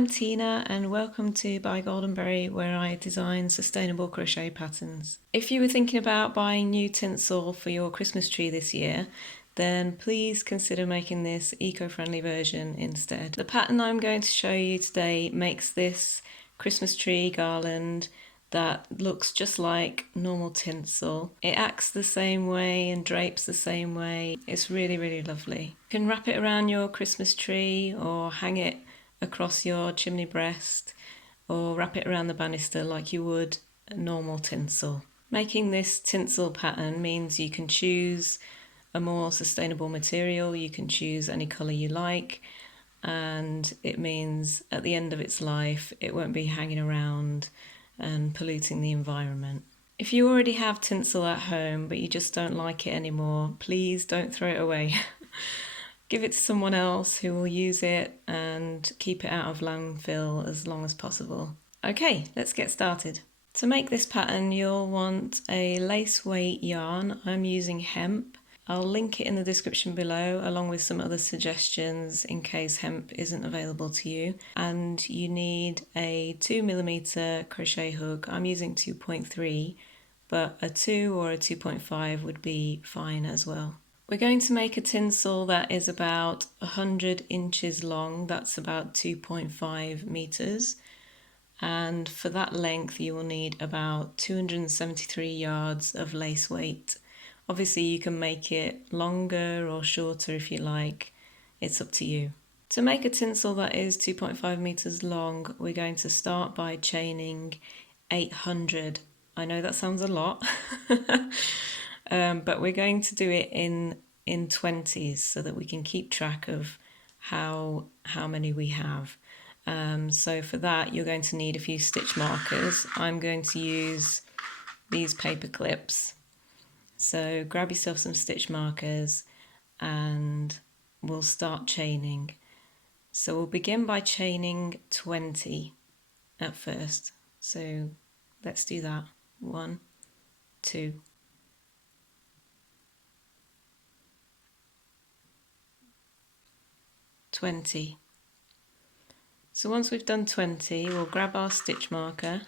I'm Tina and welcome to byGoldenberry, where I design sustainable crochet patterns. If you were thinking about buying new tinsel for your Christmas tree this year, then please consider making this eco-friendly version instead. The pattern I'm going to show you today makes this Christmas tree garland that looks just like normal tinsel. It acts the same way and drapes the same way. It's really, really lovely. You can wrap it around your Christmas tree or hang it across your chimney breast or wrap it around the banister like you would normal tinsel. Making this tinsel pattern means you can choose a more sustainable material, you can choose any colour you like, and it means at the end of its life it won't be hanging around and polluting the environment. If you already have tinsel at home but you just don't like it anymore, please don't throw it away. Give it to someone else who will use it and keep it out of landfill as long as possible. Okay, let's get started. To make this pattern, you'll want a lace weight yarn. I'm using hemp. I'll link it in the description below along with some other suggestions in case hemp isn't available to you. And you need a 2mm crochet hook. I'm using 2.3, but a 2 or a 2.5 would be fine as well. We're going to make a tinsel that is about 100 inches long, that's about 2.5 meters. And for that length you will need about 273 yards of lace weight. Obviously you can make it longer or shorter if you like, it's up to you. To make a tinsel that is 2.5 meters long, we're going to start by chaining 800. I know that sounds a lot. But we're going to do it in 20s so that we can keep track of how many we have. So for that you're going to need a few stitch markers. I'm going to use these paper clips. So grab yourself some stitch markers and we'll start chaining. So we'll begin by chaining 20 at first. So let's do that. 1, 2, 20. So once we've done 20, we'll grab our stitch marker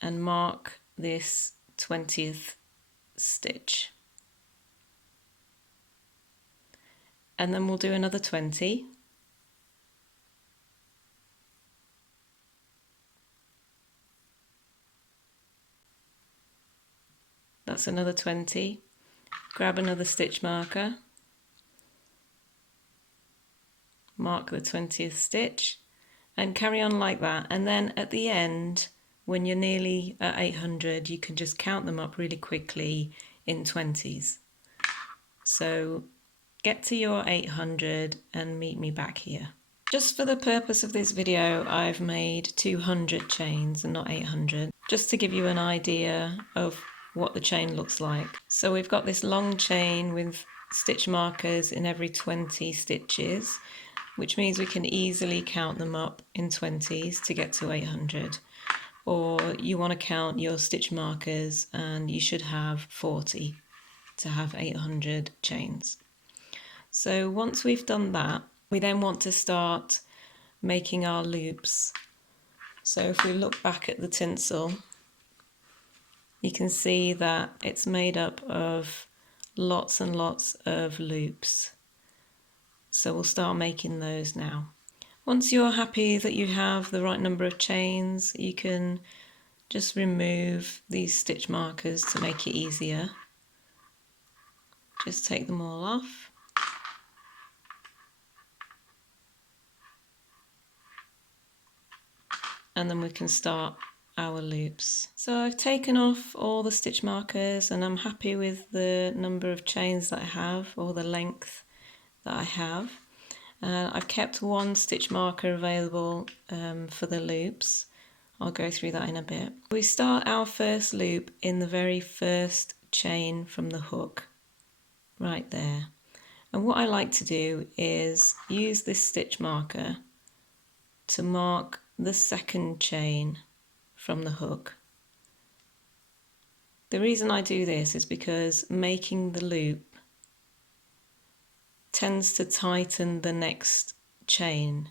and mark this 20th stitch. And then we'll do another 20. That's another 20. Grab another stitch marker. Mark the 20th stitch and carry on like that, and then at the end when you're nearly at 800 you can just count them up really quickly in 20s. So get to your 800 and meet me back here. Just for the purpose of this video I've made 200 chains and not 800, just to give you an idea of what the chain looks like. So we've got this long chain with stitch markers in every 20 stitches, which means we can easily count them up in 20s to get to 800. Or you want to count your stitch markers and you should have 40 to have 800 chains. So once we've done that, we then want to start making our loops. So if we look back at the tinsel, you can see that it's made up of lots and lots of loops. So we'll start making those now. Once you're happy that you have the right number of chains, you can just remove these stitch markers to make it easier. Just take them all off. And then we can start our loops. So I've taken off all the stitch markers and I'm happy with the number of chains that I have, or the length that I have. I've kept one stitch marker available for the loops. I'll go through that in a bit. We start our first loop in the very first chain from the hook, right there. And what I like to do is use this stitch marker to mark the second chain from the hook. The reason I do this is because making the loop tends to tighten the next chain.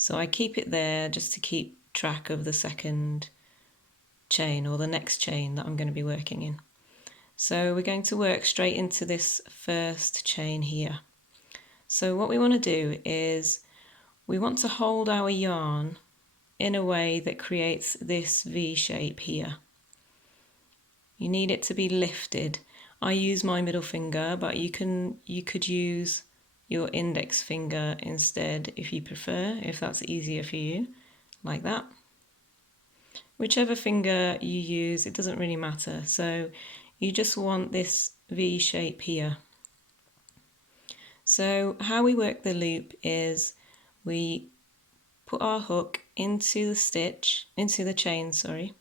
So I keep it there just to keep track of the second chain or the next chain that I'm going to be working in. So we're going to work straight into this first chain here. So what we want to do is we want to hold our yarn in a way that creates this V shape here. You need it to be lifted. I use my middle finger, but you could use your index finger instead if you prefer, if that's easier for you, like that. Whichever finger you use, it doesn't really matter. So you just want this V shape here. So how we work the loop is we put our hook into the stitch, into the chain, sorry,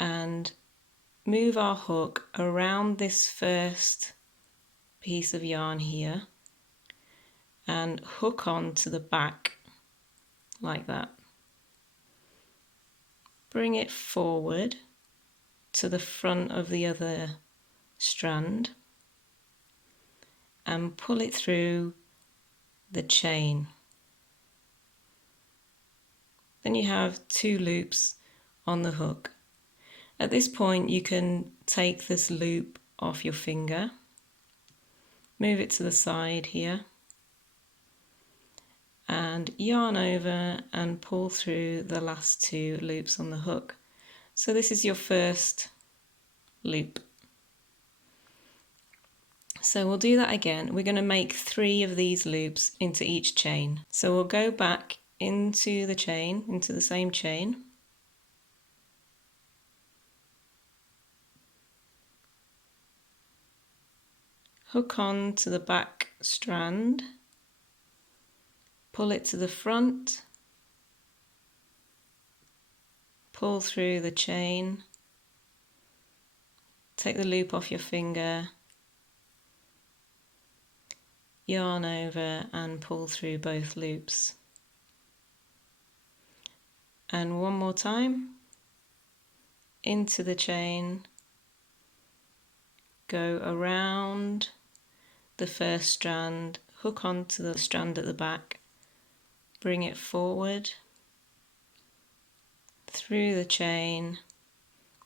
and move our hook around this first piece of yarn here and hook on to the back like that. Bring it forward to the front of the other strand and pull it through the chain. Then you have 2 loops on the hook. At this point you can take this loop off your finger, move it to the side here, and yarn over and pull through the last 2 loops on the hook. So this is your first loop. So we'll do that again. We're going to make 3 of these loops into each chain. So we'll go back into the chain, into the same chain. Hook on to the back strand, pull it to the front, pull through the chain, take the loop off your finger, yarn over and pull through both loops. And one more time, into the chain, go around the first strand, hook onto the strand at the back, bring it forward, through the chain,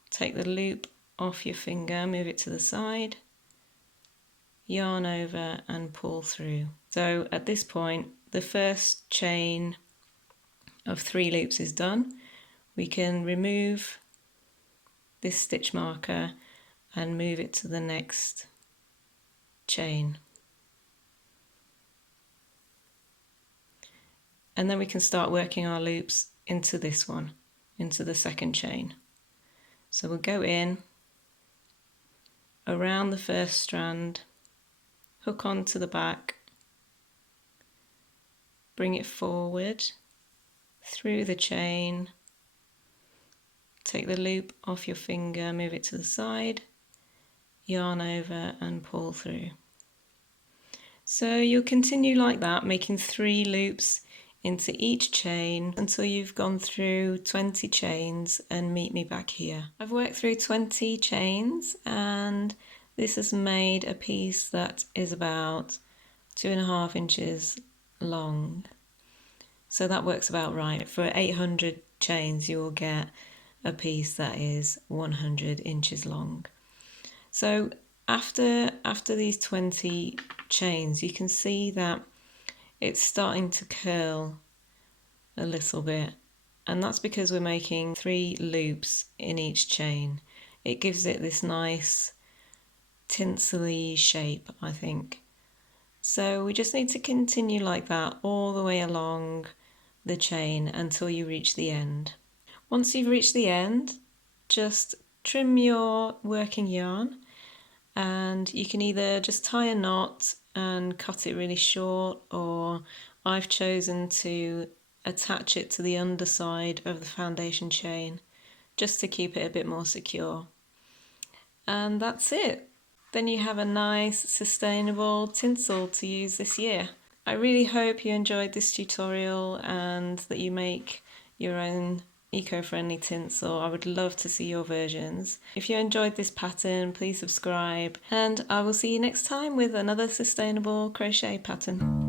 take the loop off your finger, move it to the side, yarn over and pull through. So at this point, the first chain of 3 loops is done. We can remove this stitch marker and move it to the next chain. And then we can start working our loops into this one, into the second chain. So we'll go in, around the first strand, hook onto the back, bring it forward, through the chain, take the loop off your finger, move it to the side, yarn over and pull through. So you'll continue like that, making 3 loops into each chain until you've gone through 20 chains and meet me back here. I've worked through 20 chains and this has made a piece that is about 2.5 inches long. So that works about right. For 800 chains you will get a piece that is 100 inches long. So after these 20 chains, you can see that it's starting to curl a little bit, and that's because we're making 3 loops in each chain. It gives it this nice tinsel-y shape, I think. So we just need to continue like that all the way along the chain until you reach the end. Once you've reached the end, just trim your working yarn, and you can either just tie a knot and cut it really short, or I've chosen to attach it to the underside of the foundation chain just to keep it a bit more secure. And that's it. Then you have a nice sustainable tinsel to use this year. I really hope you enjoyed this tutorial and that you make your own eco-friendly tinsel. I would love to see your versions. If you enjoyed this pattern, please subscribe, and I will see you next time with another sustainable crochet pattern.